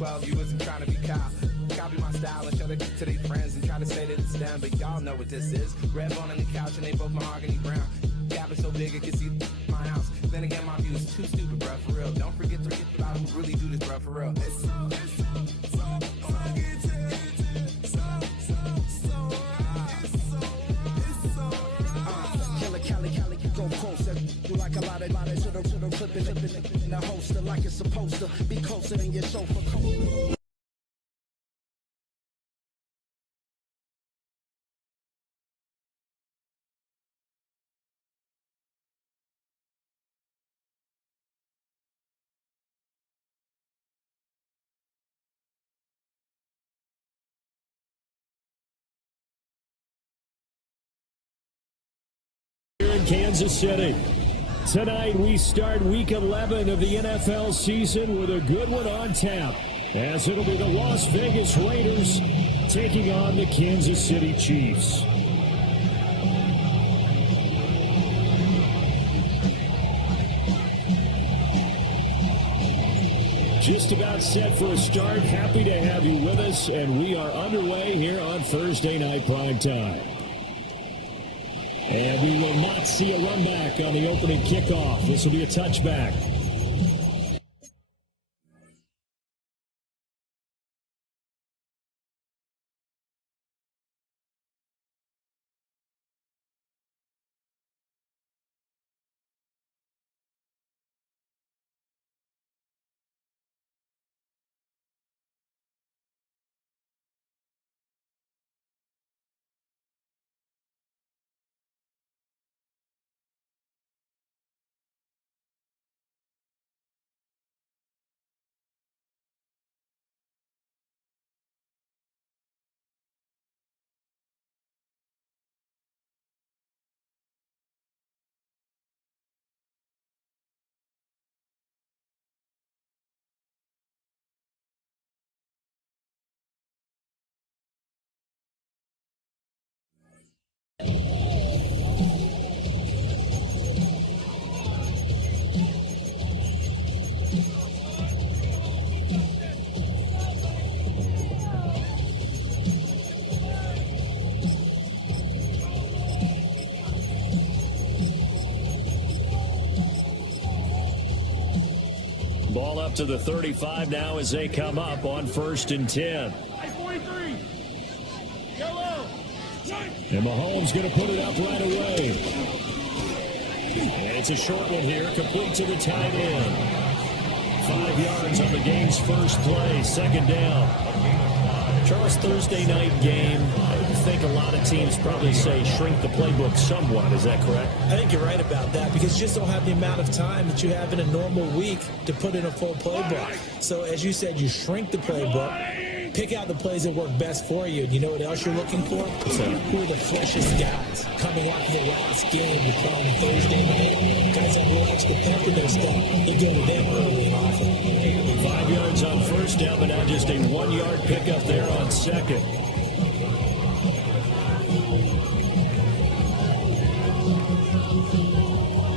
12, you wasn't trying to be Kyle. Copy my style and show it to their friends and try to say that it's them, but y'all know what this is. Red bone on the couch and they both mahogany brown. Gap is so big it can see my house. Then again, my view is too stupid, bruh, for real. Don't forget about who really do this, bruh, for real. Go closer, do like a lot of to the clip it in the holster like it's supposed to be closer than your chauffeur. In Kansas City. Tonight we start week 11 of the NFL season with a good one on tap, as it'll be the Las Vegas Raiders taking on the Kansas City Chiefs. Just about set for a start. Happy to have you with us, and we are underway here on Thursday Night Primetime. And we will not see a run back on the opening kickoff. This will be a touchback. Ball up to the 35 now as they come up on 1st and 10. 43. Yellow. And Mahomes going to put it up right away. And it's a short one here, complete to the tight end. 5 yards on the game's first play, second down. Charles, Thursday night game, I think a lot of teams probably say shrink the playbook somewhat. Is that correct? I think you're right about that because you just don't have the amount of time that you have in a normal week to put in a full playbook. So as you said, you shrink the playbook, pick out the plays that work best for you. And you know what else you're looking for? So who are the freshest guys coming off the last game? You're playing Thursday night. Guys that will watch the pep in their step. You go to them early and often. 5 yards on first down, but now just a 1 yard pickup there on second.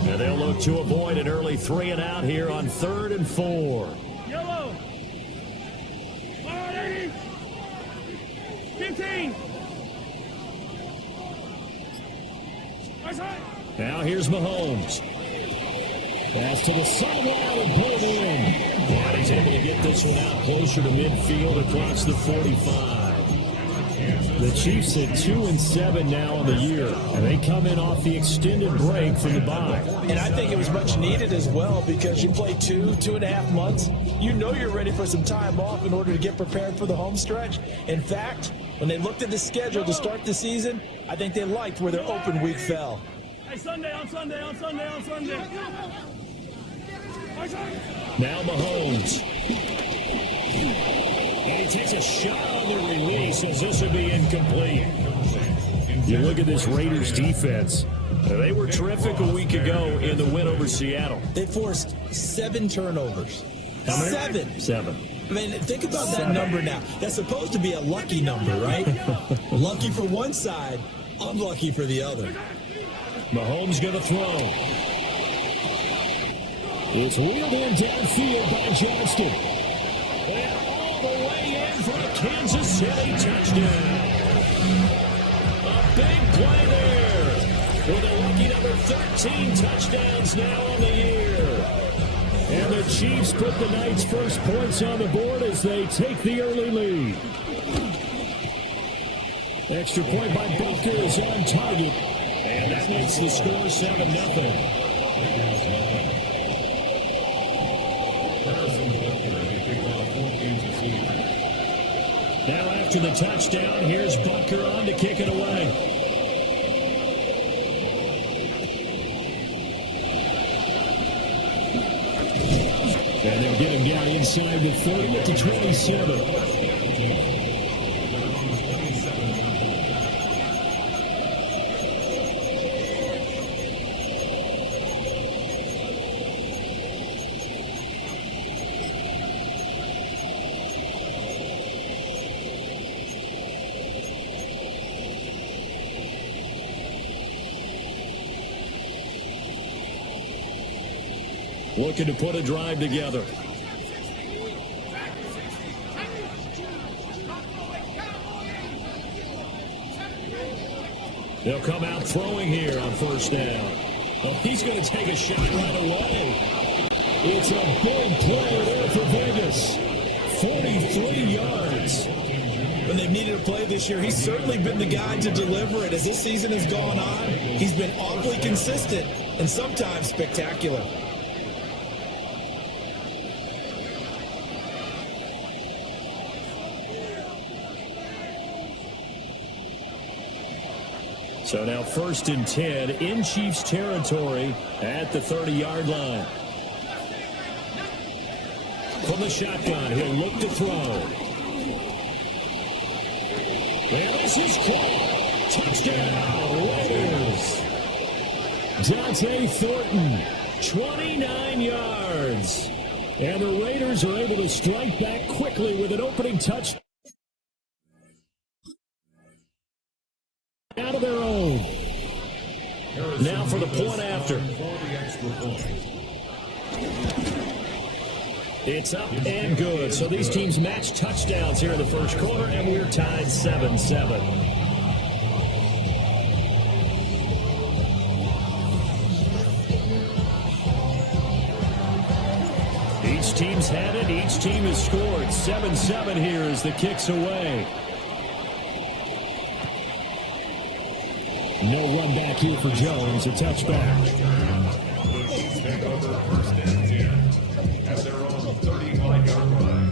And they'll look to avoid an early 3 and out here on 3rd and 4. Yellow. 15. Now here's Mahomes. Pass to the sideline and put it in. And he's able to get this one out closer to midfield across the 45. The Chiefs at 2-7 now on the year, and they come in off the extended break from the bye. And I think it was much needed as well because you play 2.5 months. You know you're ready for some time off in order to get prepared for the home stretch. In fact, when they looked at the schedule to start the season, I think they liked where their open week fell. Hey, Sunday. Now Mahomes. And he takes a shot on the release as this will be incomplete. You look at this Raiders defense. They were terrific a week ago in the win over Seattle. They forced 7 turnovers. How many? 7. I mean, think about that number now. That's supposed to be a lucky number, right? Lucky for one side, unlucky for the other. Mahomes going to throw. It's wheeled in downfield by Johnston. And all the way in for a Kansas City touchdown. A big play there with a lucky number 13 touchdowns now on the year. And the Chiefs put the Knights' first points on the board as they take the early lead. Extra point by Butker is on target. And that makes the score 7-0. Now after the touchdown, here's Butker on to kick it away. And they'll get him down inside the 30 at the 27. Looking to put a drive together. They'll come out throwing here on first down. Oh, he's going to take a shot right away. It's a big play there for Vegas. 43 yards. When they've needed a play this year, he's certainly been the guy to deliver it. As this season has gone on, he's been awfully consistent and sometimes spectacular. So now 1st and 10 in Chiefs territory at the 30-yard line. From the shotgun, he'll look to throw. And this is caught. Touchdown, Raiders. Dante Thornton, 29 yards. And the Raiders are able to strike back quickly with an opening touchdown. Out of their own. Now for the point after. It's up and good. So these teams match touchdowns here in the first quarter, and we're tied 7-7. Each team's had it. Each team has scored. 7-7 here as the kick's away. No run back here for Jones. A touchback. The Chiefs take over 1st and 10 at their own 35-yard line.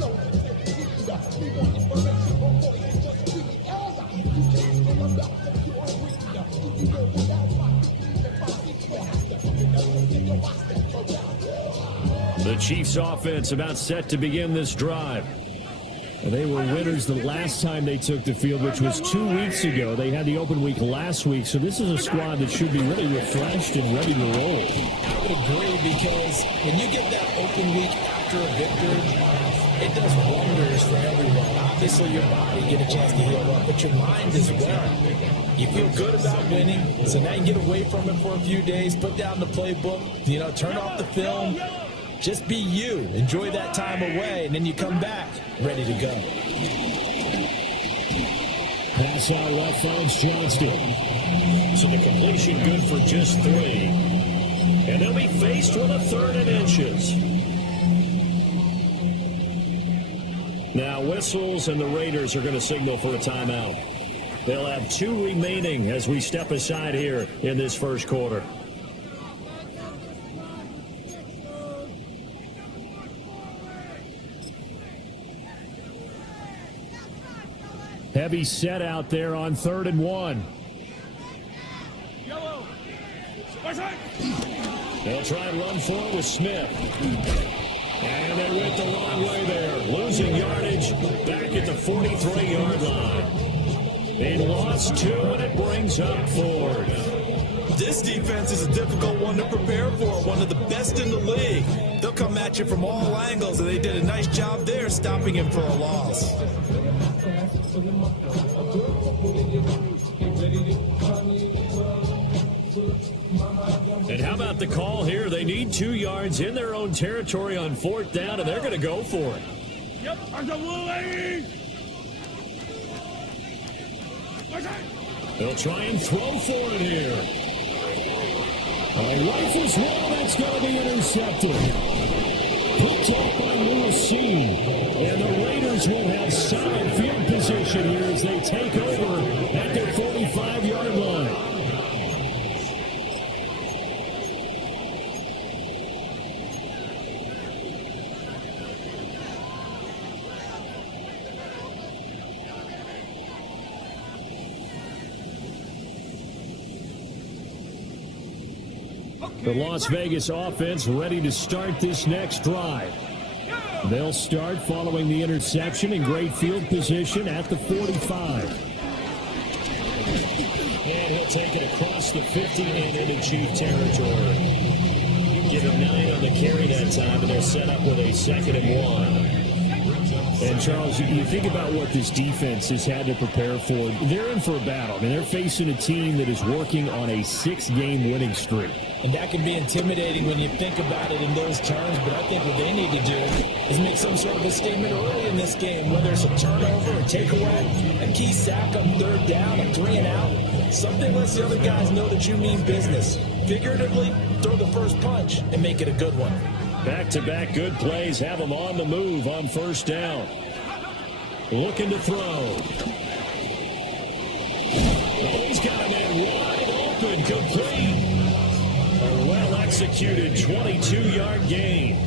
The Chiefs offense about set to begin this drive. They were winners the last time they took the field, which was 2 weeks ago. They had the open week last week, so this is a squad that should be really refreshed and ready to roll. I would agree, because when you get that open week after a victory, it does wonders for everyone. Obviously, your body get a chance to heal up, but your mind as well. You feel good about winning, so now you get away from it for a few days, put down the playbook, turn off the film. Just be you. Enjoy that time away, and then you come back ready to go. Pass out left finds Johnston. So the completion good for just 3. And they'll be faced with a 3rd and inches. Now whistles, and the Raiders are going to signal for a timeout. They'll have 2 remaining as we step aside here in this first quarter. Heavy set out there on 3rd and 1. Yellow. They'll try and run for it with Smith. And they went the wrong way there. Losing yardage back at the 43-yard line. They lost 2, and it brings up 4th. This defense is a difficult one to prepare for, one of the best in the league. They'll come at you from all angles, and they did a nice job there stopping him for a loss. And how about the call here? They need 2 yards in their own territory on 4th down, and they're going to go for it. Yep. There's a blue lady. They'll try and throw for it here. A rifle's one that's going to be intercepted. Picked off by Lewis. And the Raiders will have solid field position here as they take over at their 45-yard line. The Las Vegas offense ready to start this next drive. They'll start following the interception in great field position at the 45. And he'll take it across the 50 and into Chief territory. Give him 9 on the carry that time, and they'll set up with a 2nd and 1. And, Charles, you think about what this defense has had to prepare for. They're in for a battle. I mean, they're facing a team that is working on a 6-game winning streak. And that can be intimidating when you think about it in those terms, but I think what they need to do is make some sort of a statement early in this game, whether it's a turnover, a takeaway, a key sack on 3rd down, a 3 and out. Something lets the other guys know that you mean business. Figuratively, throw the first punch and make it a good one. Back-to-back good plays have them on the move on 1st down. Looking to throw. Oh, he's got a man wide open, complete. A well-executed 22-yard gain.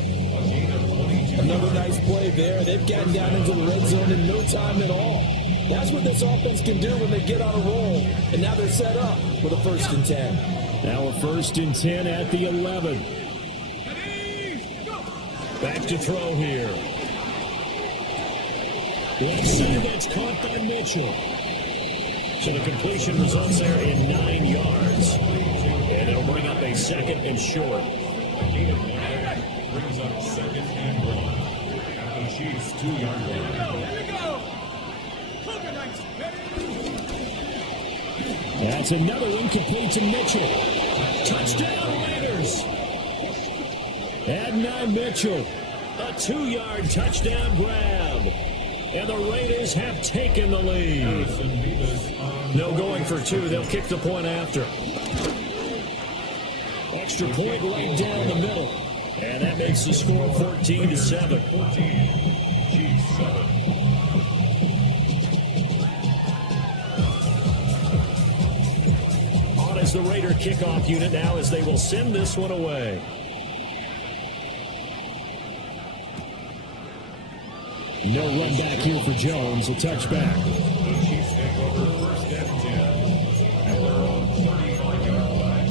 Another nice play there. They've gotten down into the red zone in no time at all. That's what this offense can do when they get on a roll. And now they're set up with a 1st and 10. Now a 1st and 10 at the 11. Back to throw here. Left side, that's caught by Mitchell. So the completion results there in 9 yards. And it'll bring up a 2nd and short. Brings up 2nd and 1. At the Chiefs' 2-yard line. That's another incomplete to Mitchell. Touchdown Raiders. Adnan Mitchell, a 2-yard touchdown grab. And the Raiders have taken the lead. No going for 2. They'll kick the point after. Extra point laid down the middle. And that makes the score 14-7. 14, Chiefs 7. On as the Raider kickoff unit now as they will send this one away. No run back here for Jones. A touchback. The Chiefs take over 1st and 10 at their own 35-yard line.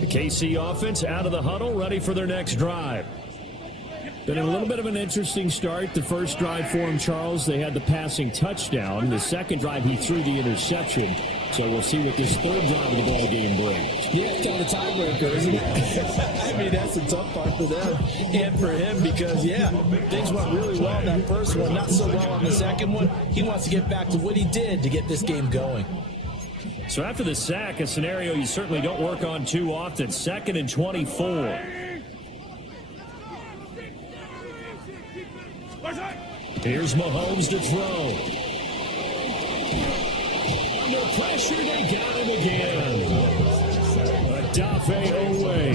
The KC offense out of the huddle, ready for their next drive. Been a little bit of an interesting start. The first drive for him, Charles, they had the passing touchdown. The second drive, he threw the interception. So we'll see what this 3rd drive of the ball game brings. Yeah, it's kind of a tiebreaker, isn't it? I mean, that's the tough part for them and for him because, yeah, things went really well in that first one, not so well on the second one. He wants to get back to what he did to get this game going. So after the sack, a scenario you certainly don't work on too often. 2nd and 24. Here's Mahomes to throw. Under pressure, they got him again. Odafe Oweh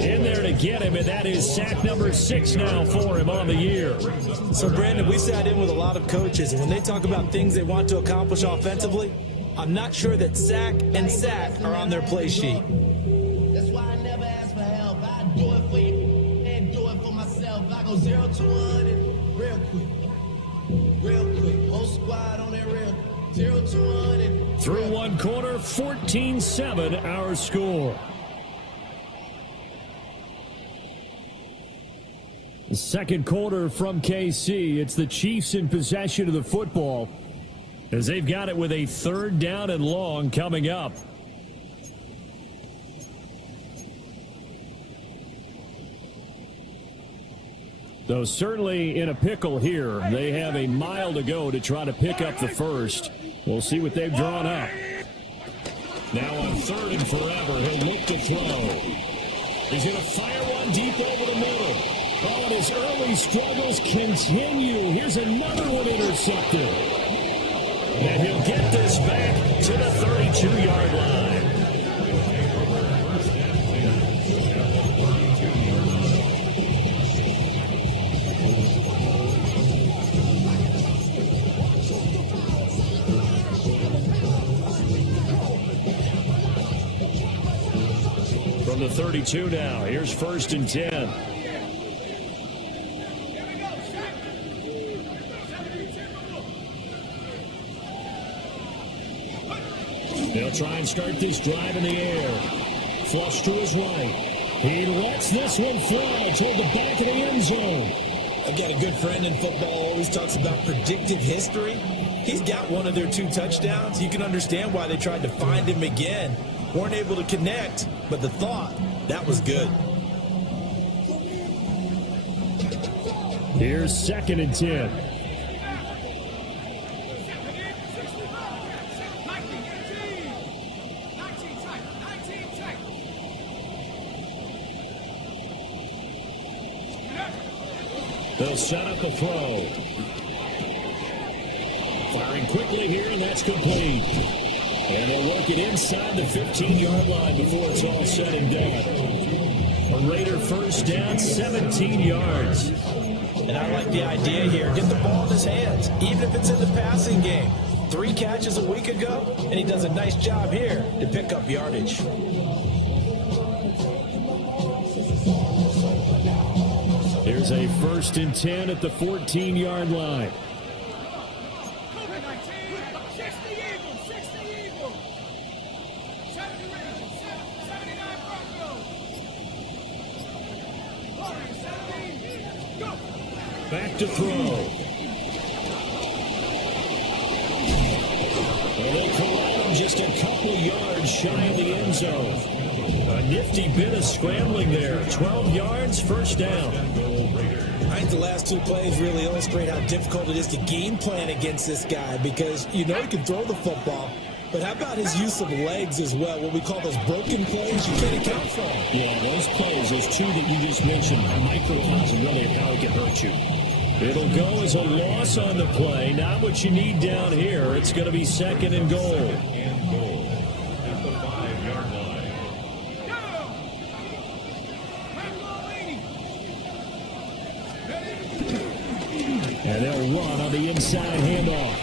in there to get him, and that is sack number 6 now for him on the year. So, Brandon, we sat in with a lot of coaches, and when they talk about things they want to accomplish offensively, I'm not sure that sack and sack are on their play sheet. That's why I never ask for help. I do it for you and do it for myself. I go 0 to 100 real quick. Real quick. Whole squad on that real quick. 0 to 100. Through one quarter, 14-7 our score. The second quarter from KC. It's the Chiefs in possession of the football as they've got it with a 3rd down and long coming up. Though certainly in a pickle here. They have a mile to go to try to pick up the first. We'll see what they've drawn up. Now on 3rd and forever, he'll look to throw. He's going to fire one deep over the middle. Oh, and his early struggles continue. Here's another one intercepted. And he'll get this back to the 32-yard line. From the 32 now, here's 1st and 10. They'll try and start this drive in the air. Flush to his right. He lets this one fly toward the back of the end zone. I've got a good friend in football, always talks about predictive history. He's got one of their 2 touchdowns. You can understand why they tried to find him again. Weren't able to connect, but the thought, that was good. Here's 2nd and 10. They'll set up a throw. Firing quickly here, and that's complete. And they'll work it inside the 15-yard line before it's all said and done. A Raider first down, 17 yards. And I like the idea here. Get the ball in his hands, even if it's in the passing game. 3 catches a week ago, and he does a nice job here to pick up yardage. Here's a 1st and 10 at the 14-yard line. Back to throw. Well, they'll corral him just a couple yards shy of the end zone. A nifty bit of scrambling there. 12 yards, first down. I think the last 2 plays really illustrate how difficult it is to game plan against this guy because you know he can throw the football. But how about his use of legs as well? What we call those broken plays you can't account for. Yeah, those plays, those 2 that you just mentioned, are microcosm really of how it can hurt you. It'll go as a loss on the play. Not what you need down here. It's going to be 2nd and goal. And goal at the 5-yard line. And they'll run on the inside handoff.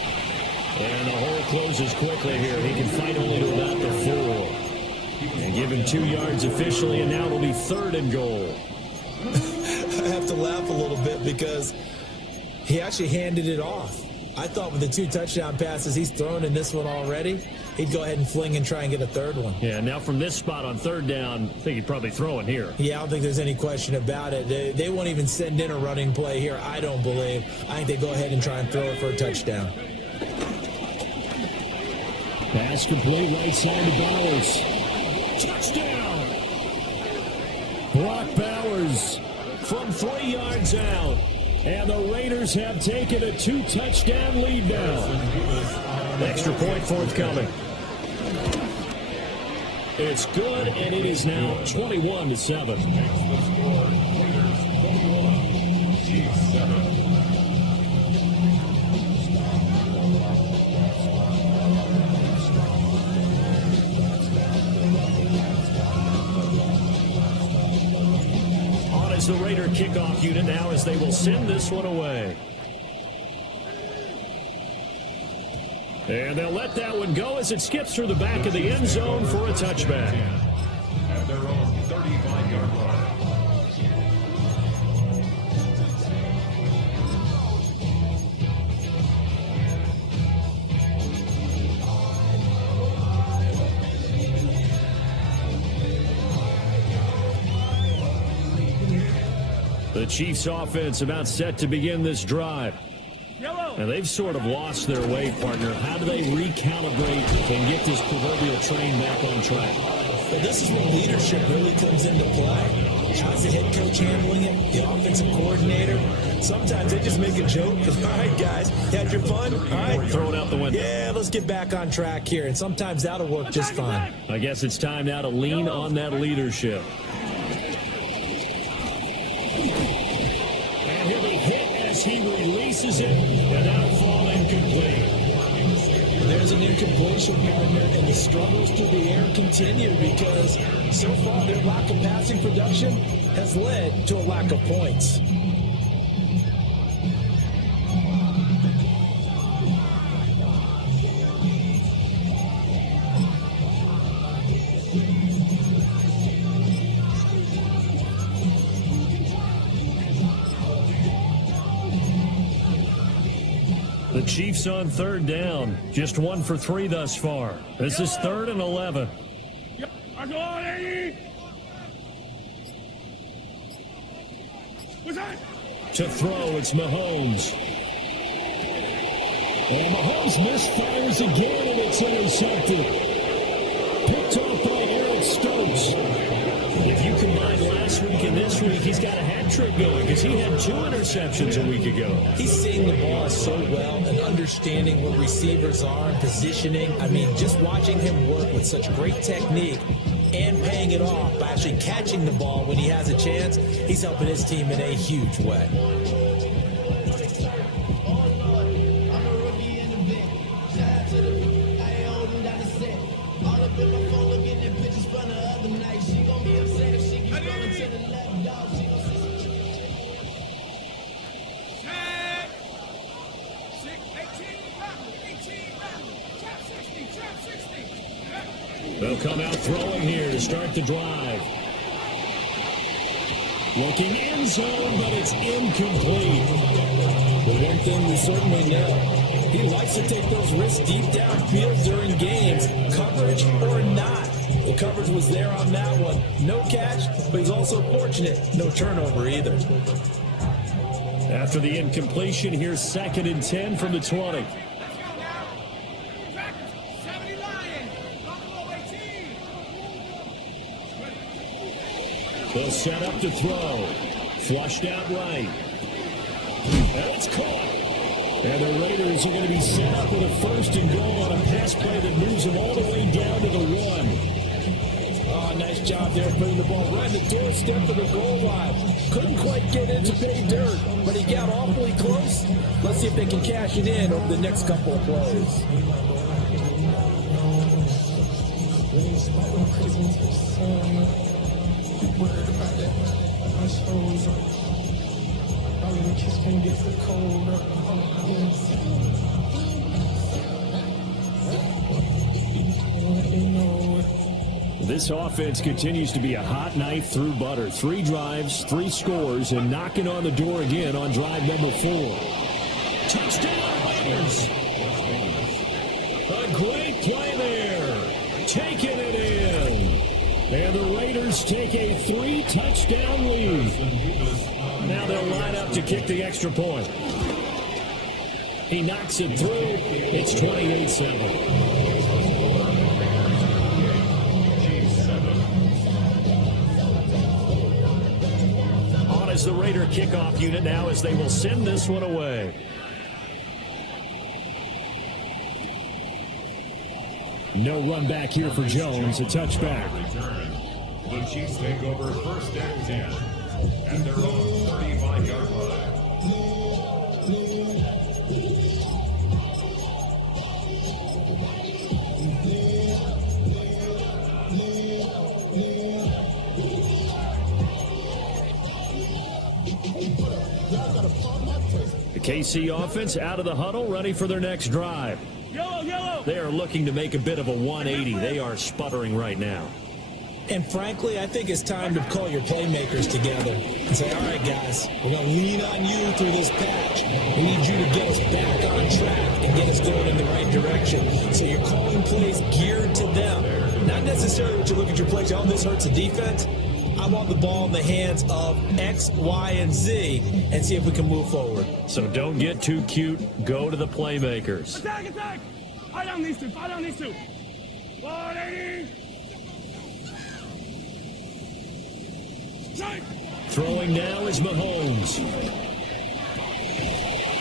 And the hole closes quickly here. He can fight only to about the 4. And give him 2 yards officially, and now it'll be 3rd and goal. I have to laugh a little bit because he actually handed it off. I thought with the 2 touchdown passes he's thrown in this one already, he'd go ahead and fling and try and get a 3rd one. Yeah, now from this spot on 3rd down, I think he'd probably throw it here. Yeah, I don't think there's any question about it. They won't even send in a running play here, I don't believe. I think they go ahead and try and throw it for a touchdown. Pass complete right side to Bowers. Touchdown! Brock Bowers from 3 yards out. And the Raiders have taken a 2-touchdown lead now. Extra point forthcoming. It's good, and it is now 21-7. The Raider kickoff unit now as they will send this one away. And they'll let that one go as it skips through the back of the end zone for a touchback. At their own 35-yard line. The Chiefs offense about set to begin this drive. And they've sort of lost their way, partner. How do they recalibrate and get this proverbial train back on track? Well, this is where leadership really comes into play. How's the head coach handling it? The offensive coordinator? Sometimes they just make a joke. All right, guys, had your fun? All right. Throw it out the window. Yeah, let's get back on track here. And sometimes that'll work just fine. I guess it's time now to lean on that leadership. He releases it, and that'll fall incomplete. There's an incompletion, partner, and the struggles through the air continue because so far their lack of passing production has led to a lack of points. The Chiefs on third down. Just 1 for 3 thus far. This is 3rd and 11. I go on, 80. What's that? To throw, it's Mahomes. And Mahomes misfires again, and it's intercepted. Picked off by Eric Stokes. If you combine last week and this week, he's got a hat trick going because he had 2 interceptions a week ago. He's seeing the ball so well and understanding where receivers are and positioning. I mean, just watching him work with such great technique and paying it off by actually catching the ball when he has a chance, he's helping his team in a huge way. They'll come out throwing here to start the drive. Looking end zone, but it's incomplete. The one thing we certainly know, he likes to take those risks deep downfield during games, coverage or not. The coverage was there on that one. No catch, but he's also fortunate. No turnover either. After the incompletion, here's 2nd and 10 from the 20. They'll set up to throw. Flushed out right. And it's caught. And the Raiders are going to be set up with a 1st and goal on a pass play that moves them all the way down to the 1. Oh, nice job there putting the ball right in the doorstep of the goal line. Couldn't quite get in to pay dirt, but he got awfully close. Let's see if they can cash it in over the next couple of plays. Worried about that. My shoulders up. All of the kids can't get the cold up. This offense continues to be a hot knife through butter. 3 drives, 3 scores, and knocking on the door again on drive number 4. Touchdown, Raiders! A great play there. Taking it in. And the Raiders take a 3-touchdown lead. Now they'll line up to kick the extra point. He knocks it through. It's 28-7. On is the Raider kickoff unit now as they will send this one away. No run back here for Jones. A touchback. The Chiefs take over 1st and 10 at their own 35-yard line. The KC offense out of the huddle, ready for their next drive. They are looking to make a bit of a 180. They are sputtering right now. And frankly, I think it's time to call your playmakers together and say, all right, guys, we're going to lean on you through this patch. We need you to get us back on track and get us going in the right direction. So you're calling plays geared to them. Not necessarily what you look at your plays, oh, this hurts the defense. I want the ball in the hands of X, Y, and Z and see if we can move forward. So don't get too cute. Go to the playmakers. Attack, attack! Fight on these two, fight on these two. 180! Throwing now is Mahomes.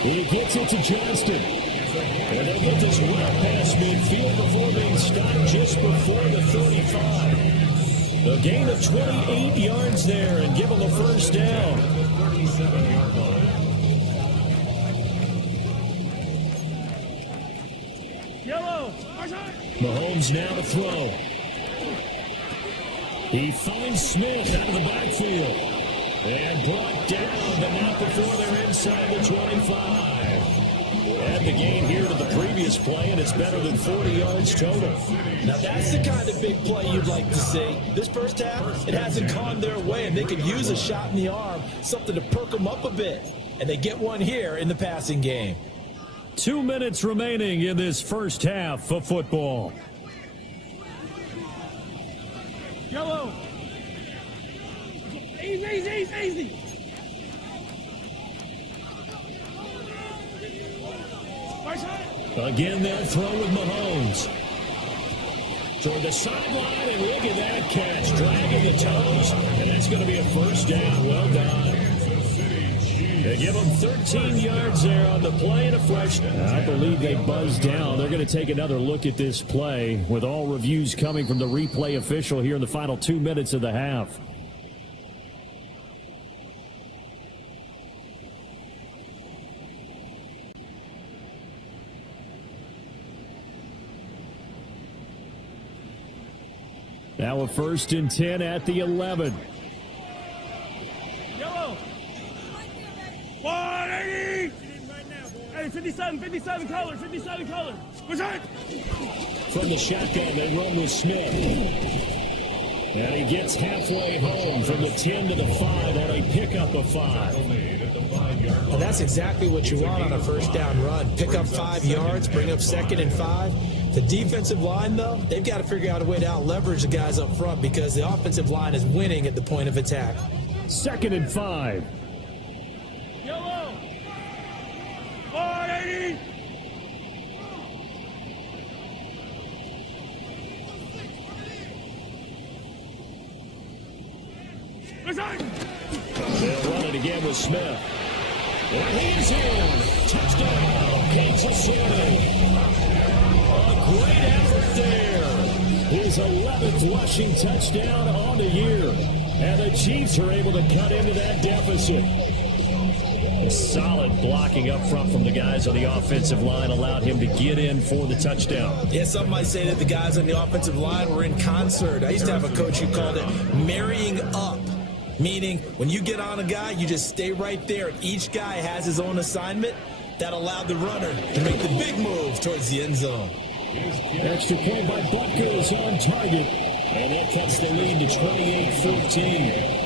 He gets it to Johnston. And they get this well past midfield before being stopped just before the 35. A gain of 28 yards there and give them a 1st down. Mahomes now to throw. He finds Smith out of the backfield. And brought down, but not before they're inside the 25. Add the gain here to the previous play, and it's better than 40 yards total. Now, that's the kind of big play you'd like to see. This first half, it hasn't gone their way, and they could use a shot in the arm, something to perk them up a bit. And they get one here in the passing game. 2 minutes remaining in this first half of football. Yellow. Easy. Again, they'll throw with Mahomes. Toward the sideline, and look at that catch. Dragging the toes, and that's going to be a first down. Well done. They give them 13 yards there on the play and a fresh. I believe they buzzed down. They're going to take another look at this play with all reviews coming from the replay official here in the final 2 minutes of the half. Now a 1st and 10 at the 11. Yellow. 180. Hey, 57 color. Return. From the shotgun, they run with Smith. And he gets halfway home from the 10 to the 5 on a pickup of 5. And that's exactly what you want on a first down run. Pick up 5 yards, bring up 2nd and 5. The defensive line, though, they've got to figure out a way to out-leverage the guys up front because the offensive line is winning at the point of attack. 2nd and 5. Yellow. 180. Return. They'll run it again with Smith. And he's in. Touchdown, Kansas City. A great effort there. His 11th rushing touchdown on the year. And the Chiefs are able to cut into that deficit. Solid blocking up front from the guys on the offensive line allowed him to get in for the touchdown. Yeah, some might say that the guys on the offensive line were in concert. I used to have a coach who called it marrying up. Meaning, when you get on a guy, you just stay right there. Each guy has his own assignment. That allowed the runner to make the big move towards the end zone. Extra point by Butker is on target. And that cuts the lead to 28-14.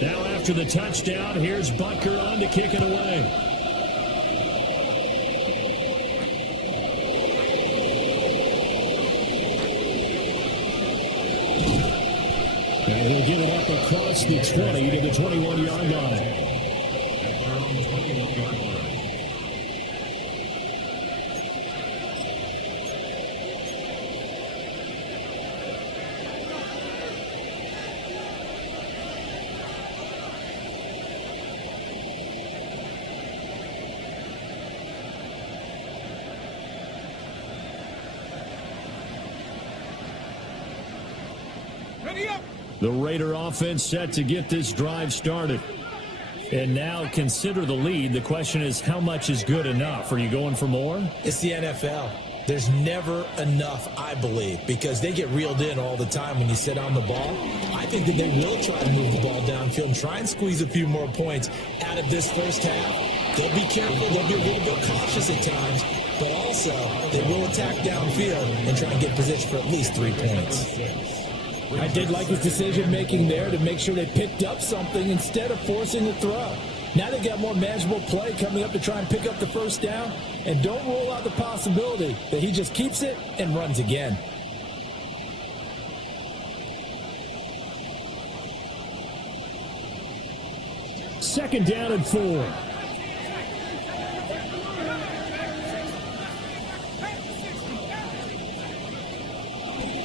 Now after the touchdown, here's Butker on to kick it away. And he'll give it up across the 20 to the 21-yard line. The Raider offense set to get this drive started. And now consider the lead. The question is, how much is good enough? Are you going for more? It's the NFL. There's never enough, I believe, because they get reeled in all the time when you sit on the ball. I think that they will try to move the ball downfield and try and squeeze a few more points out of this first half. They'll be careful. They'll be a little bit cautious at times. But also, they will attack downfield and try and get position for at least 3 points. I did like his decision-making there to make sure they picked up something instead of forcing the throw. Now they got more manageable play coming up to try and pick up the first down. And don't rule out the possibility that he just keeps it and runs again. Second down and 4.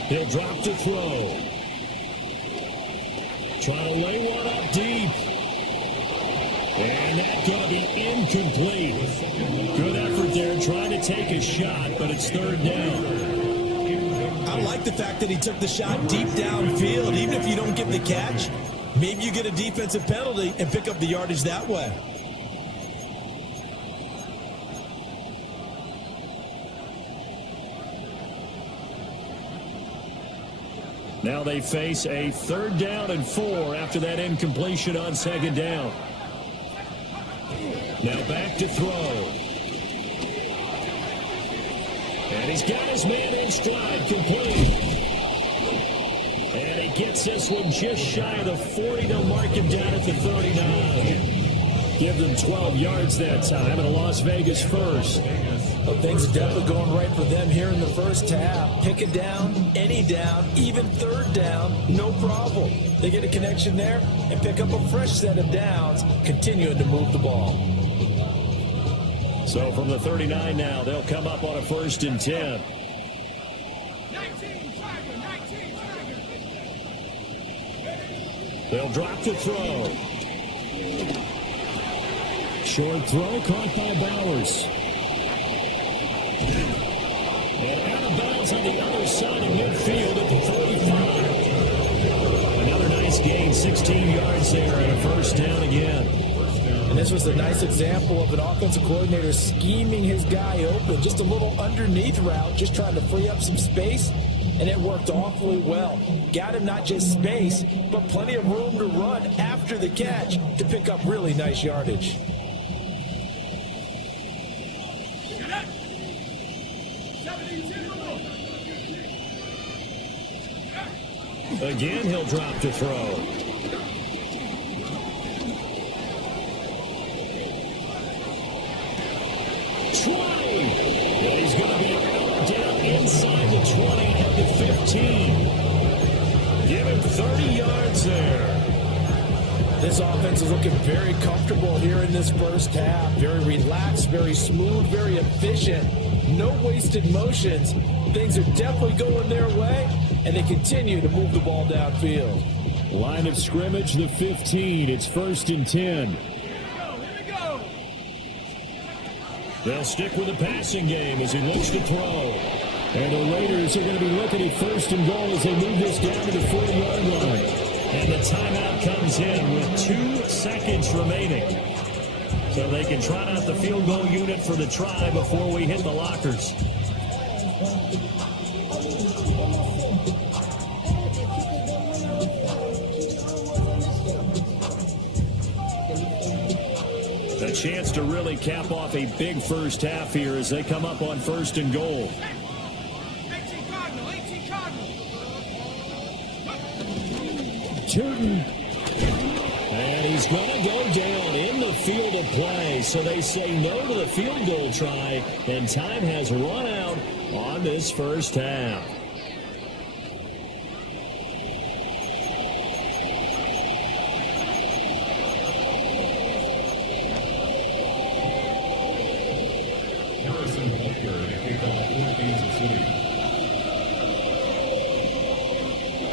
He'll drop to throw. Trying to lay one up deep. And that's going to be incomplete. Good effort there, trying to take a shot, but it's third down. I like the fact that he took the shot deep downfield. Even if you don't get the catch, maybe you get a defensive penalty and pick up the yardage that way. Now they face a 3rd down and 4 after that incompletion on 2nd down. Now back to throw. And he's got his man in stride, complete. And he gets this one just shy of the 40. They'll mark him down at the 39. Give them 12 yards that time, and a Las Vegas first. Well, things are definitely going right for them here in the first half. Pick a down, any down, even 3rd down, no problem. They get a connection there and pick up a fresh set of downs, continuing to move the ball. So from the 39 now, they'll come up on a 1st and 10. They'll drop the throw. Short throw caught by Bowers. And out of bounds on the other side of midfield at the 45. Another nice gain, 16 yards there, and a 1st down again. And this was a nice example of an offensive coordinator scheming his guy open. Just a little underneath route, just trying to free up some space, and it worked awfully well. Got him not just space, but plenty of room to run after the catch to pick up really nice yardage. Again, he'll drop to throw. Try. Well, he's going to be down inside the 20 at the 15. Give him 30 yards there. This offense is looking very comfortable here in this first half. Very relaxed, very smooth, very efficient. No wasted motions. Things are definitely going their way, and they continue to move the ball downfield. Line of scrimmage, the 15. It's 1st and 10. They'll stick with the passing game as he looks to throw. And the Raiders are going to be looking at 1st and goal as they move this down to the 40-yard line. And the timeout comes in with 2 seconds remaining. So they can trot out the field goal unit for the try before we hit the lockers. A chance to really cap off a big first half here as they come up on 1st and goal. Turton. And he's going to go down in the field of play. So they say no to the field goal try, and time has run out on this first half.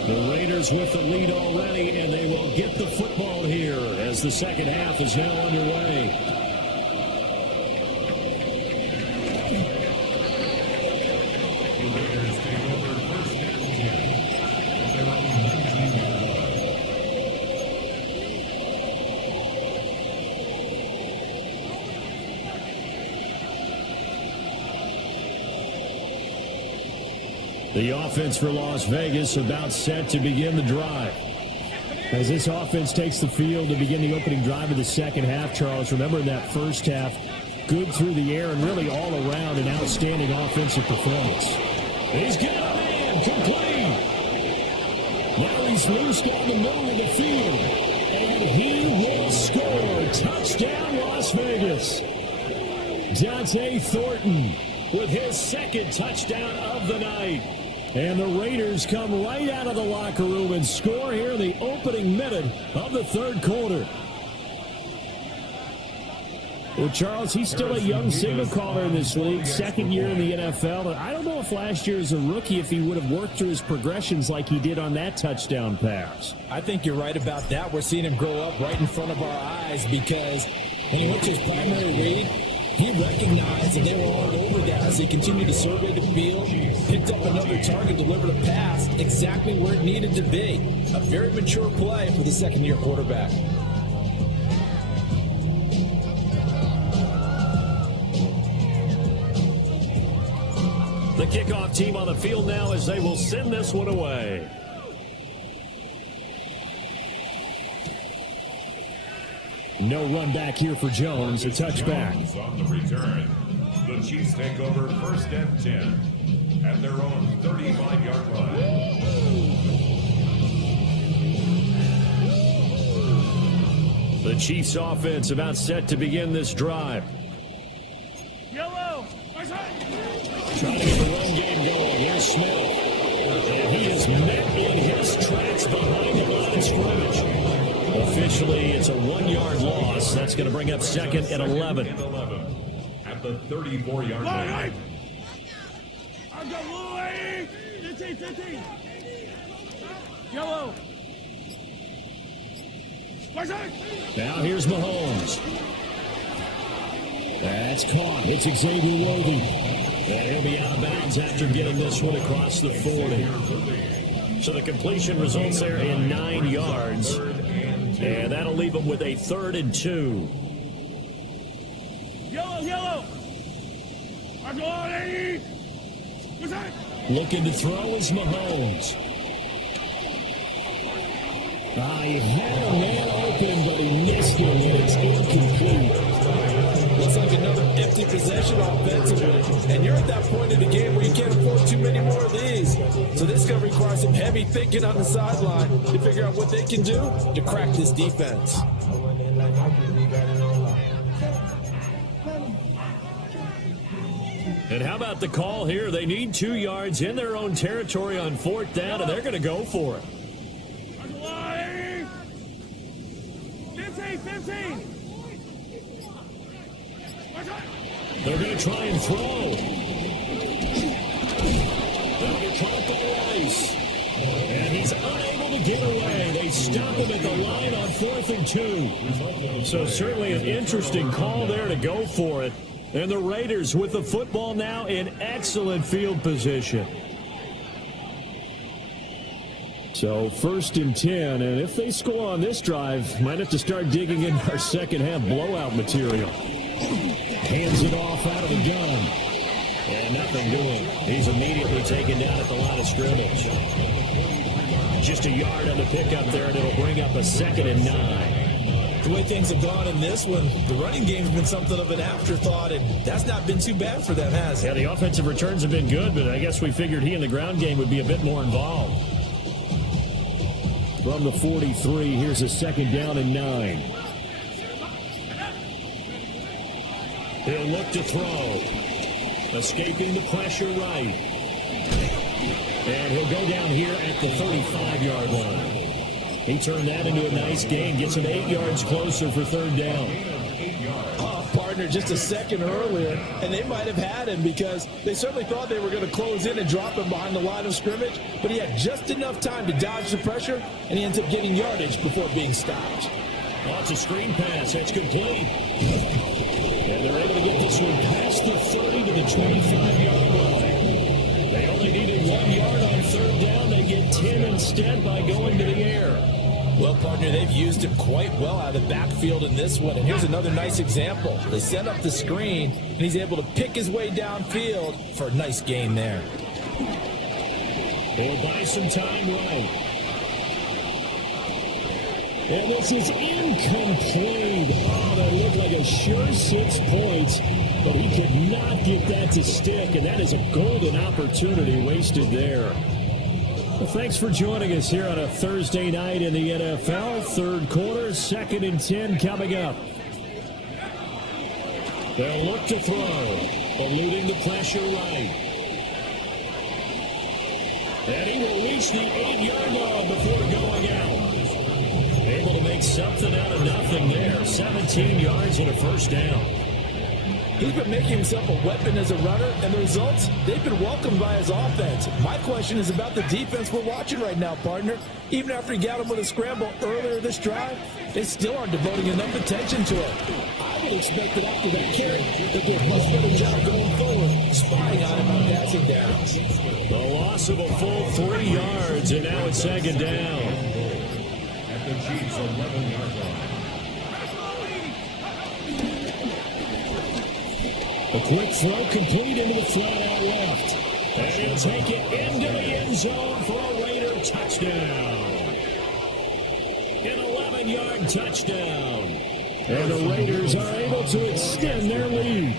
The Raiders with the lead already, and they will get the football here as the second half is now underway. The offense for Las Vegas about set to begin the drive. As this offense takes the field to begin the opening drive of the second half, Charles, remember in that first half, good through the air and really all around an outstanding offensive performance. He's got a man complete. Now he's loose down the middle of the field. And he will score. Touchdown, Las Vegas. Dante Thornton with his second touchdown of the night. And the Raiders come right out of the locker room and score here in the opening minute of the third quarter. Well, Charles, he's still a young signal caller in this league, second year in the NFL. And I don't know if last year as a rookie, if he would have worked through his progressions like he did on that touchdown pass. I think you're right about that. We're seeing him grow up right in front of our eyes because when he went to his primary read, he recognized that they were all over that as he continued to survey the field, picked up another target, delivered a pass exactly where it needed to be. A very mature play for the second-year quarterback. The kickoff team on the field now as they will send this one away. No run back here for Jones. A touchback. On the return, the Chiefs take over 1st and 10 at their own 35-yard line. The Chiefs offense about set to begin this drive. Yellow. Trying to get the run game going. Here's Smith. And he is met in his tracks behind the line of scrimmage. Officially, it's a 1-yard loss. That's going to bring up 2nd and 11. At the 34-yard line. I've got little 15. Yellow. Now here's Mahomes. That's caught. It's Xavier Worthy. And he'll be out of bounds after getting this one across the 40. So the completion results there in 9 yards. And that'll leave him with a 3rd and 2. Yellow. I'm going. Looking to throw is Mahomes. He had a man open, but he missed him, and it's incomplete. Looks like another empty possession offensively, and you're at that point in the game where you can't afford too many more of these. So this is going to require some heavy thinking on the sideline to figure out what they can do to crack this defense. And how about the call here? They need 2 yards in their own territory on 4th down, and they're going to go for it. 15. They're going to try and throw. They'll get caught by Rice. And he's unable to get away. They stop him at the line on 4th and 2. So certainly an interesting call there to go for it. And the Raiders with the football now in excellent field position. So 1st and 10, and if they score on this drive, might have to start digging in our second half blowout material. Hands it off out of the gun. And nothing doing. He's immediately taken down at the line of scrimmage. Just a yard on the pickup there, and it'll bring up a 2nd and 9. The way things have gone in this one, the running game's been something of an afterthought, and that's not been too bad for them, has it? Yeah, the offensive returns have been good, but I guess we figured he in the ground game would be a bit more involved. From the 43, here's a 2nd down and 9. He'll look to throw. Escaping the pressure right. And he'll go down here at the 35-yard line. He turned that into a nice gain. Gets him 8 yards closer for 3rd down. Partner just a second earlier, and they might have had him because they certainly thought they were going to close in and drop him behind the line of scrimmage, but he had just enough time to dodge the pressure, and he ends up getting yardage before being stopped. It's a screen pass. That's complete. And they're able to get this one past the 30 to the 25-yard line. They only needed 1 yard on 3rd down. They get 10 instead by going to the air. Well, partner, they've used him quite well out of the backfield in this one. And here's another nice example. They set up the screen, and he's able to pick his way downfield for a nice gain there. They'll buy some time right. And this is incomplete. Oh, that looked like a sure 6 points, but he could not get that to stick, and that is a golden opportunity wasted there. Well, thanks for joining us here on a Thursday night in the NFL. 3rd quarter, 2nd and 10 coming up. They'll look to throw, eluding the pressure right. And he will reach the 8-yard line before going out. Able to make something out of nothing there. 17 yards and a 1st down. He's been making himself a weapon as a runner, and the results, they've been welcomed by his offense. My question is about the defense we're watching right now, partner. Even after he got him with a scramble earlier this drive, they still aren't devoting enough attention to it. I fully expect that after that carry, they'll do a much better job going forward, spying on him on passing downs. The loss of a full 3 yards, and now it's second down. At the Chiefs' 11-yard line. A quick throw complete into the flat out left. And he'll take it into the end zone for a Raider touchdown. An 11-yard touchdown. And the Raiders are able to extend their lead.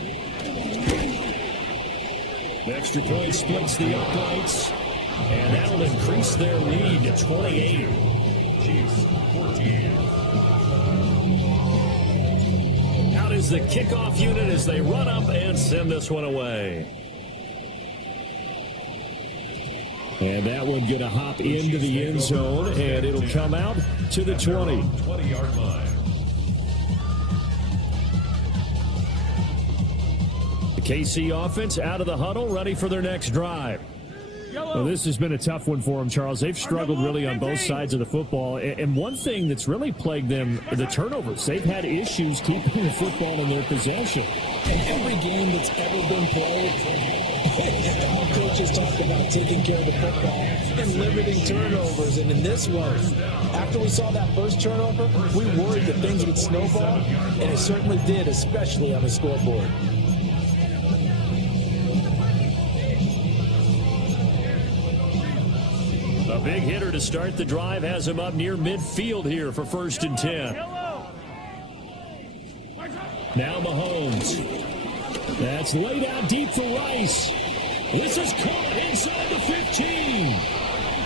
The extra point splits the uprights. And that'll increase their lead to 28. Chiefs 14. Out is the kickoff unit as they run up and send this one away. And that one going to hop into the end zone, and it'll come out to the 20. 20-yard line. The KC offense out of the huddle, ready for their next drive. Well, this has been a tough one for them, Charles. They've struggled really on both sides of the football. And one thing that's really plagued them, the turnovers. They've had issues keeping the football in their possession. In every game that's ever been played, our coaches talk about taking care of the football and limiting turnovers. And in this one, after we saw that first turnover, we worried that things would snowball, and it certainly did, especially on the scoreboard. A big hitter to start the drive has him up near midfield here for 1st and 10. Now Mahomes. That's laid out deep for Rice. This is caught inside the 15.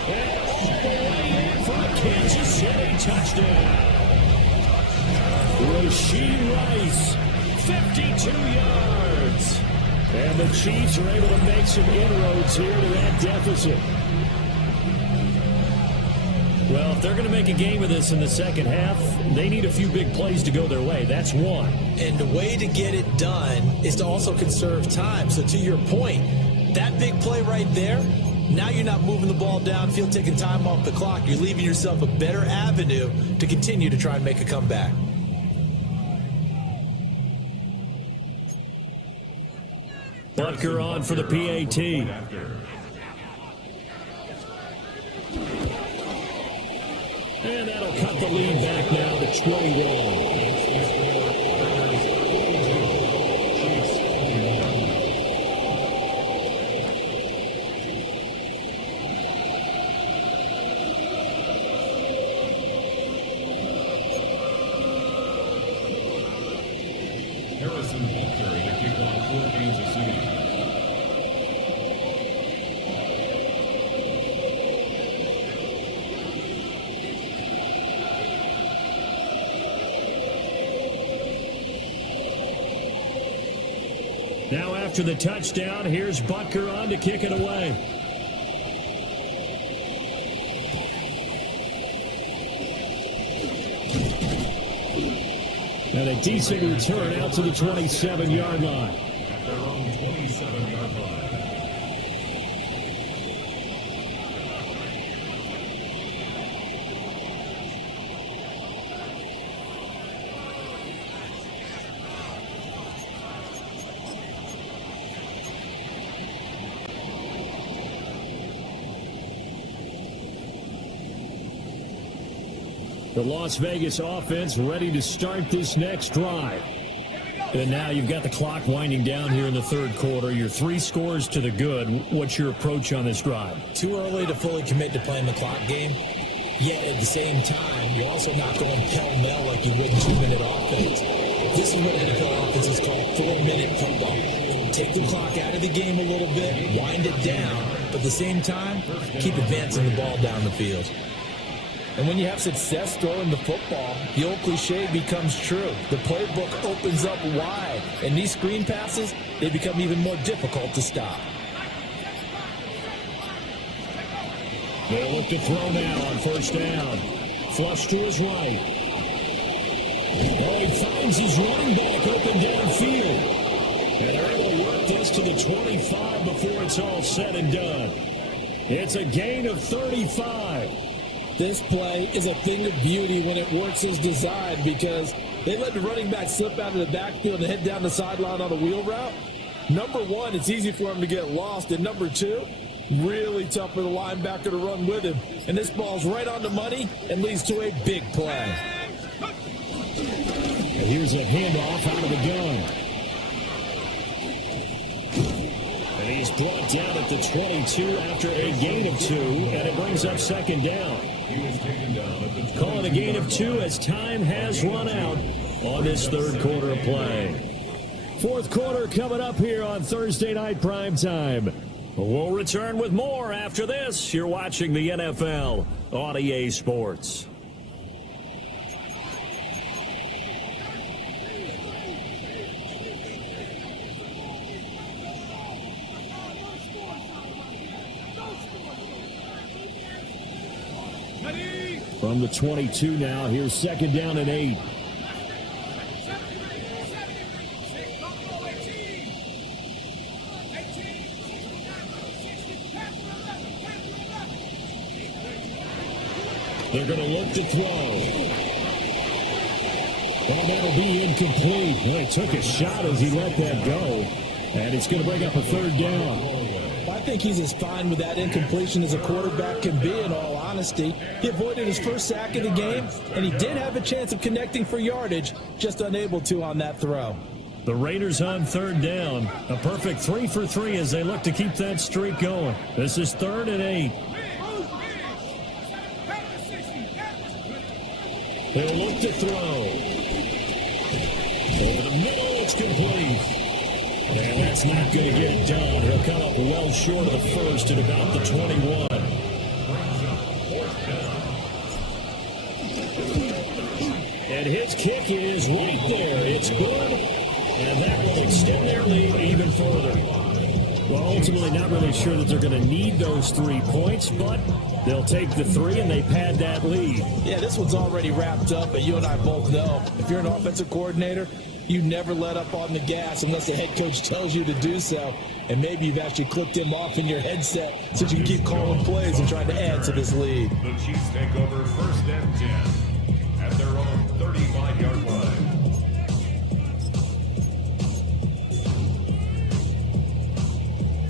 And all the way in for a Kansas City touchdown. Rashee Rice, 52 yards. And the Chiefs are able to make some inroads here to that deficit. Well, if they're going to make a game of this in the second half, they need a few big plays to go their way. That's one. And the way to get it done is to also conserve time. So to your point, that big play right there, now you're not moving the ball downfield, taking time off the clock. You're leaving yourself a better avenue to continue to try and make a comeback. Butker on for the PAT. And that'll cut the lead back now to 21. Harrison Butker to kick off for Kansas City. Now after the touchdown, here's Butker on to kick it away. And a decent return out to the 27-yard line. At their own 27-yard line. The Las Vegas offense ready to start this next drive. And now you've got the clock winding down here in the third quarter. You're 3 scores to the good. What's your approach on this drive? Too early to fully commit to playing the clock game. Yet at the same time, you're also not going pell-mell like you would in 2-minute offense. This is what NFL offenses call 4-minute football. Take the clock out of the game a little bit, wind it down, but at the same time, keep advancing the ball down the field. And when you have success throwing the football, the old cliche becomes true. The playbook opens up wide, and these screen passes, they become even more difficult to stop. They'll look to throw now on 1st down. Flush to his right. Oh, he finds his running back open downfield. And they're able to work this to the 25 before it's all said and done. It's a gain of 35. This play is a thing of beauty when it works as designed because they let the running back slip out of the backfield and head down the sideline on a wheel route. Number one, it's easy for him to get lost. And number two, really tough for the linebacker to run with him. And this ball's right on the money and leads to a big play. And here's a handoff out of the gun. And he's brought down at the 22 after a gain of 2, and it brings up second down. Calling a gain of 2 as time has run out on this third quarter of play. Fourth quarter coming up here on Thursday Night Primetime. We'll return with more after this. You're watching the NFL on EA Sports. From the 22 now, here's second down and 8. They're going to look to throw. Well, that'll be incomplete. Well, he took a shot as he let that go, and it's going to bring up a third down. I think he's as fine with that incompletion as a quarterback can be, in all honesty. He avoided his first sack of the game, and he did have a chance of connecting for yardage, just unable to on that throw. The Raiders on third down. A perfect 3 for 3 as they look to keep that streak going. This is 3rd and 8. They'll look to throw. Over the middle, it's complete. And that's not going to get done. He'll come up well short of the first at about the 21. And his kick is right there. It's good. And that will extend their lead even further. Well, ultimately, not really sure that they're going to need those 3 points, but they'll take the 3 and they pad that lead. Yeah, this one's already wrapped up, but you and I both know if you're an offensive coordinator, you never let up on the gas unless the head coach tells you to do so. And maybe you've actually clicked him off in your headset so you can keep calling plays and trying to add to this lead. The Chiefs take over 1st and 10 at their own 35-yard line.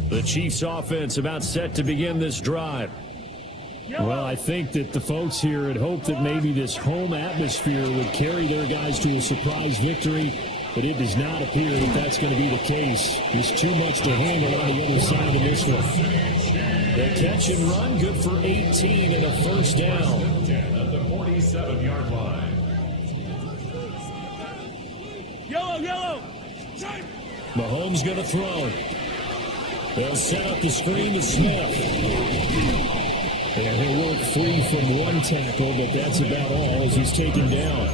The Chiefs offense about set to begin this drive. Well, I think that the folks here had hoped that maybe this home atmosphere would carry their guys to a surprise victory, but it does not appear that that's going to be the case. There's too much to handle on the other side of this one. The catch and run, good for 18 and a first down. At the 47-yard line. Yellow! Mahomes going to throw. They'll set up the screen to Smith. And he'll work free from one tackle, but that's about all as he's taken down.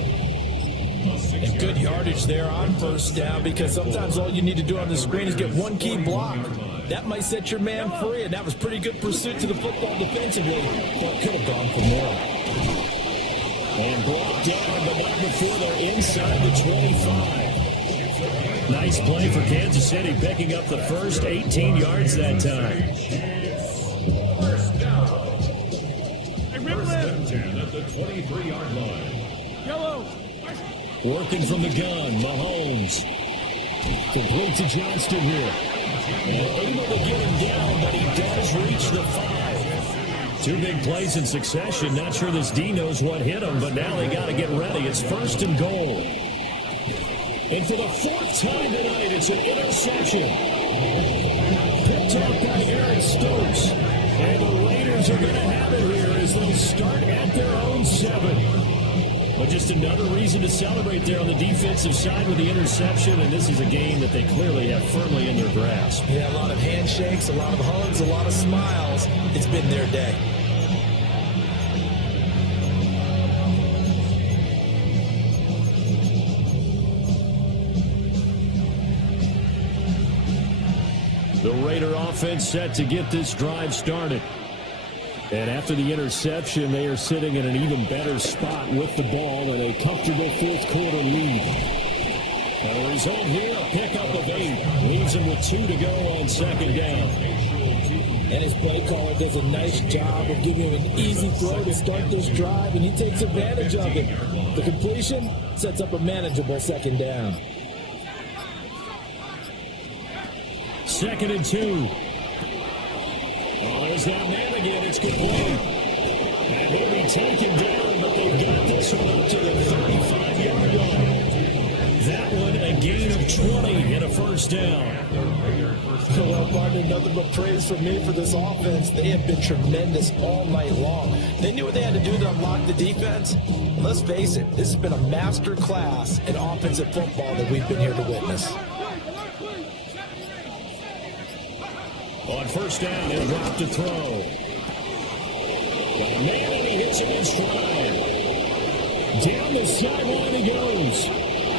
And good yardage there on first down because sometimes all you need to do on the screen is get one key block. That might set your man free, and that was pretty good pursuit to the football defensively, but could have gone for more. And blocked down, but not before they're inside the 25. Nice play for Kansas City, picking up the first 18 yards that time. At the 23-yard line. Working from the gun, Mahomes. Complete to Johnston here. And able to get him down, but he does reach the 5. 2 big plays in succession. Not sure this D knows what hit him, but now they got to get ready. It's 1st and goal. And for the 4th time tonight, it's an interception. Picked up by Aaron Stokes. And the Raiders are going to have it here as they start at their own 7. But just another reason to celebrate there on the defensive side with the interception, and this is a game that they clearly have firmly in their grasp. Yeah, a lot of handshakes, a lot of hugs, a lot of smiles. It's been their day. The Raider offense set to get this drive started. And after the interception, they are sitting in an even better spot with the ball and a comfortable 4th quarter lead. And the result here, a pickup of 8. Leaves them with 2 to go on 2nd down. And his play caller does a nice job of giving him an easy throw to start this drive, and he takes advantage of it. The completion sets up a manageable second down. 2nd and 2. Oh, there's that man again. It's complete. And he'll be taken down, but they've got this one up to the 35-yard line. That one a gain of 20 and a first down. Well, partner, nothing but praise from me for this offense. They have been tremendous all night long. They knew what they had to do to unlock the defense. And let's face it, this has been a master class in offensive football that we've been here to witness. On first down, they'll drop to throw. But man, and he hits him in stride. Down the sideline he goes.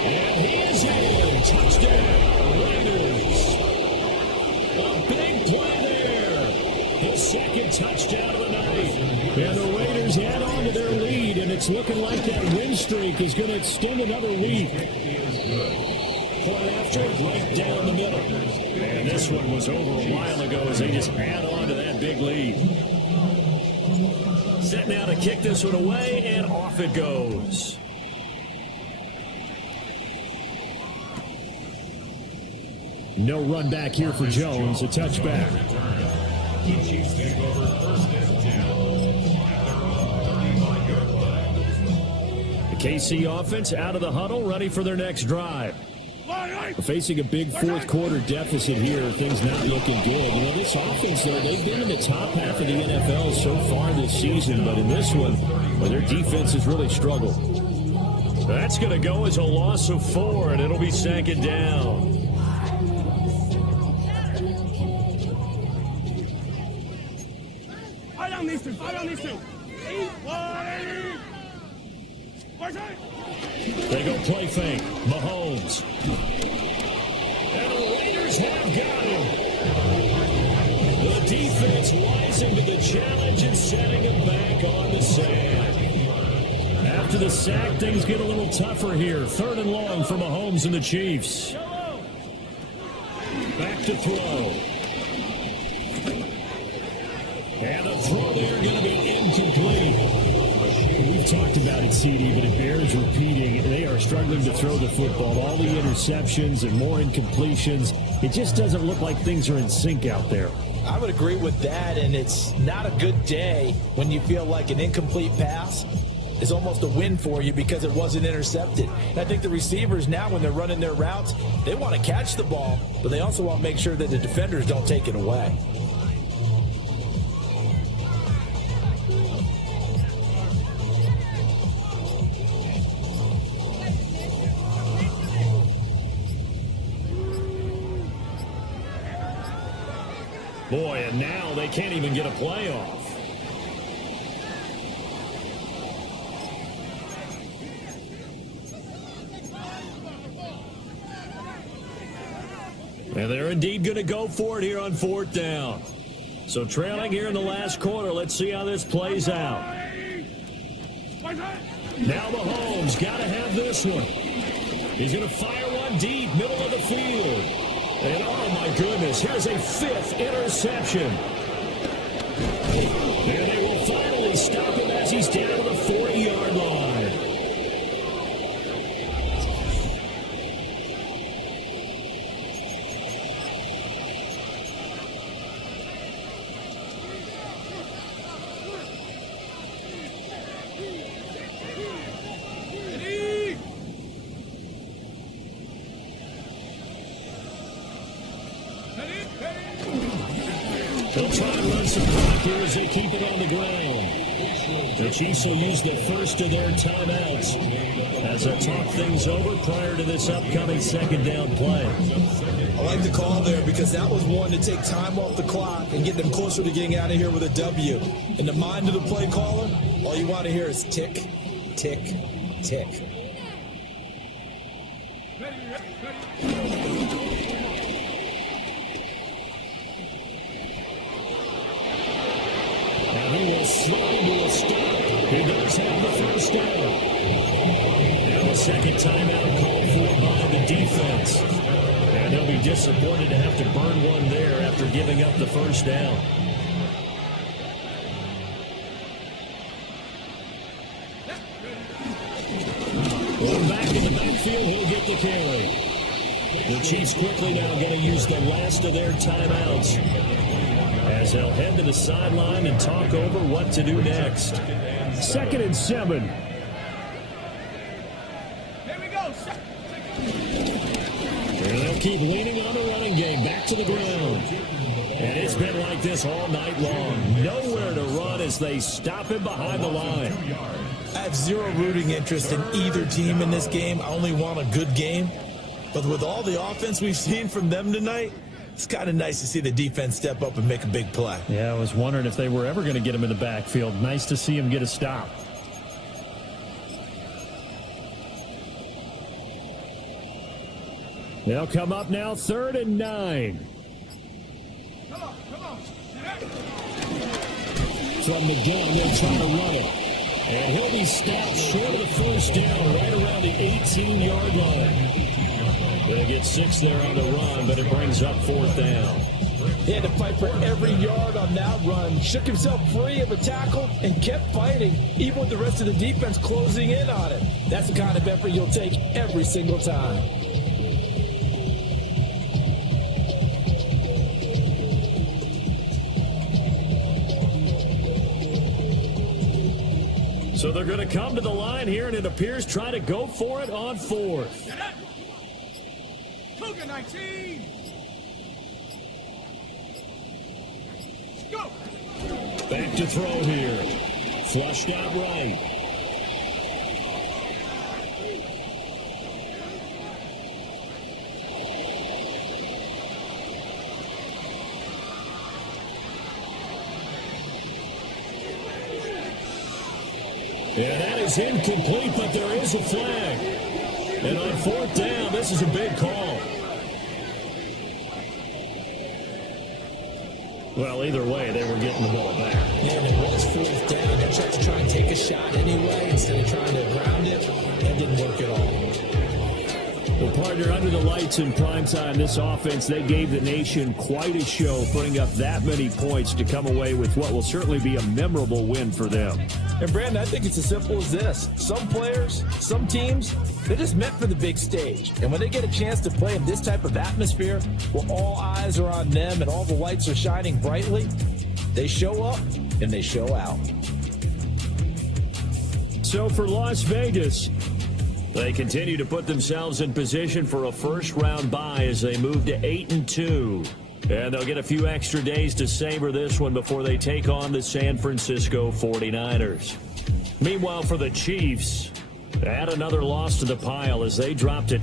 And he is in. Touchdown, Raiders. A big play there. His second touchdown of the night. And the Raiders add on to their lead, and it's looking like that win streak is going to extend another week. Point after, right down the middle. And this one was over a while ago as they just add on to that big lead. Set now to kick this one away, and off it goes. No run back here for Jones, a touchback. Chiefs take over 1st and 10. The KC offense out of the huddle, ready for their next drive. Facing a big fourth quarter deficit here, things not looking good. You know, this offense, though, they've been in the top half of the NFL so far this season, but in this one, well, their defense has really struggled. That's going to go as a loss of 4, and it'll be 2nd down. Fight on these two. They go play fake. Mahomes. And the Raiders have got him. The defense rising to the challenge and setting him back on the sand. After the sack, things get a little tougher here. 3rd and long for Mahomes and the Chiefs. Back to throw. And the throw there going to be incomplete. We've talked about it, CD, but it bears repeating. They are struggling to throw the football. All the interceptions and more incompletions. It just doesn't look like things are in sync out there. I would agree with that, and it's not a good day when you feel like an incomplete pass is almost a win for you because it wasn't intercepted. And I think the receivers now, when they're running their routes, they want to catch the ball, but they also want to make sure that the defenders don't take it away. Boy, and now they can't even get a playoff. And they're indeed going to go for it here on 4th down. So trailing here in the last quarter, let's see how this plays out. Now Mahomes got to have this one. He's going to fire one deep, middle of the field. And oh my goodness, here's a 5th interception. And they will finally stop him as he's down to the 40-yard line. They'll try and run some clock here as they keep it on the ground. The Chiefs will use the first of their timeouts as they talk things over prior to this upcoming 2nd down play. I like the call there because that was one to take time off the clock and get them closer to getting out of here with a W. In the mind of the play caller, all you want to hear is tick, tick, tick. He will slide to a stop. He does have the first down. Now a second timeout called for by the defense. And they'll be disappointed to have to burn one there after giving up the first down. Well, back in the backfield, he'll get the carry. The Chiefs quickly now going to use the last of their timeouts as they'll head to the sideline and talk over what to do next. 2nd and 7. Here we go. And they'll keep leaning on the running game back to the ground. And it's been like this all night long. Nowhere to run as they stop him behind the line. I have zero rooting interest in either team in this game. I only want a good game. But with all the offense we've seen from them tonight, it's kind of nice to see the defense step up and make a big play. Yeah, I was wondering if they were ever going to get him in the backfield. Nice to see him get a stop. They'll come up now, 3rd and 9. Come on. From the gun, they'll try to run it. And he'll be stopped short of the first down, right around the 18-yard line. They get 6 there on the run, but it brings up 4th down. He had to fight for every yard on that run. Shook himself free of a tackle and kept fighting, even with the rest of the defense closing in on him. That's the kind of effort you'll take every single time. So they're going to come to the line here, and it appears try to go for it on 4th. Cougar 19. Go. Back to throw here. Flushed out right. Yeah, that is incomplete, but there is a flag. And on 4th down, this is a big call. Well, either way, they were getting the ball back. And it was 4th down. They tried to try and take a shot anyway instead of trying to ground it. That didn't work at all. Well, partner, under the lights in primetime, this offense, they gave the nation quite a show, putting up that many points to come away with what will certainly be a memorable win for them. And, Brandon, I think it's as simple as this. Some players, some teams, they're just meant for the big stage. And when they get a chance to play in this type of atmosphere where all eyes are on them and all the lights are shining brightly, they show up and they show out. So for Las Vegas, they continue to put themselves in position for a first-round bye as they move to 8-2. And they'll get a few extra days to savor this one before they take on the San Francisco 49ers. Meanwhile, for the Chiefs, add another loss to the pile as they drop to